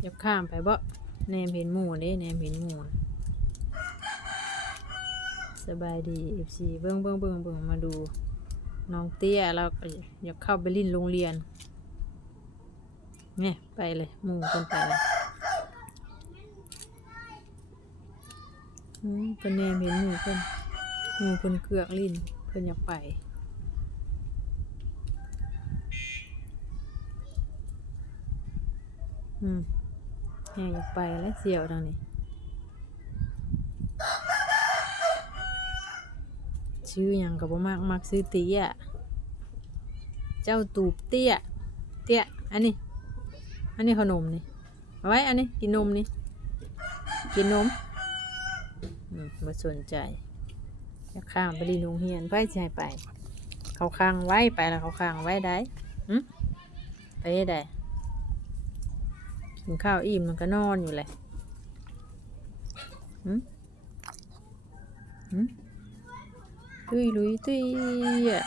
อยากข้ามไปบ่แนมเห็นหมูเด้แนมเห็นหมูสบายดี FC เบิ่งเบิ่งเบิ่งเบิ่งมาดู น้องเตี้ยเราอยากเข้าไปลินโรงเรียนเนี่ยไปเลยหมูคนไปเลยอืมเพิ่นแนมเห็นหมู่เพิ่นหมู่เพิ่นเกือกลิ้นเพิ่นอยากไปอืม แห่อยากไปแล้วเสียวทางนี้ชื่อหยังก็บ่มากมักซื้อเตี้ยเจ้าตูบเตี้ย เตี้ย อันนี้ อันนี้ขนมนี่เอาไว้อันนี้กินนมนี่ กินนมมบ่สนใจจะข้ามไปรีนงเรียนไปให้ไป เขาค้างไว้ไปแล้วเขาค้างไว้ได้ไปได้ กินข้าวอิ่มมันก็นอนอยู่เลยหืมหืมตุยลุยตุยอะ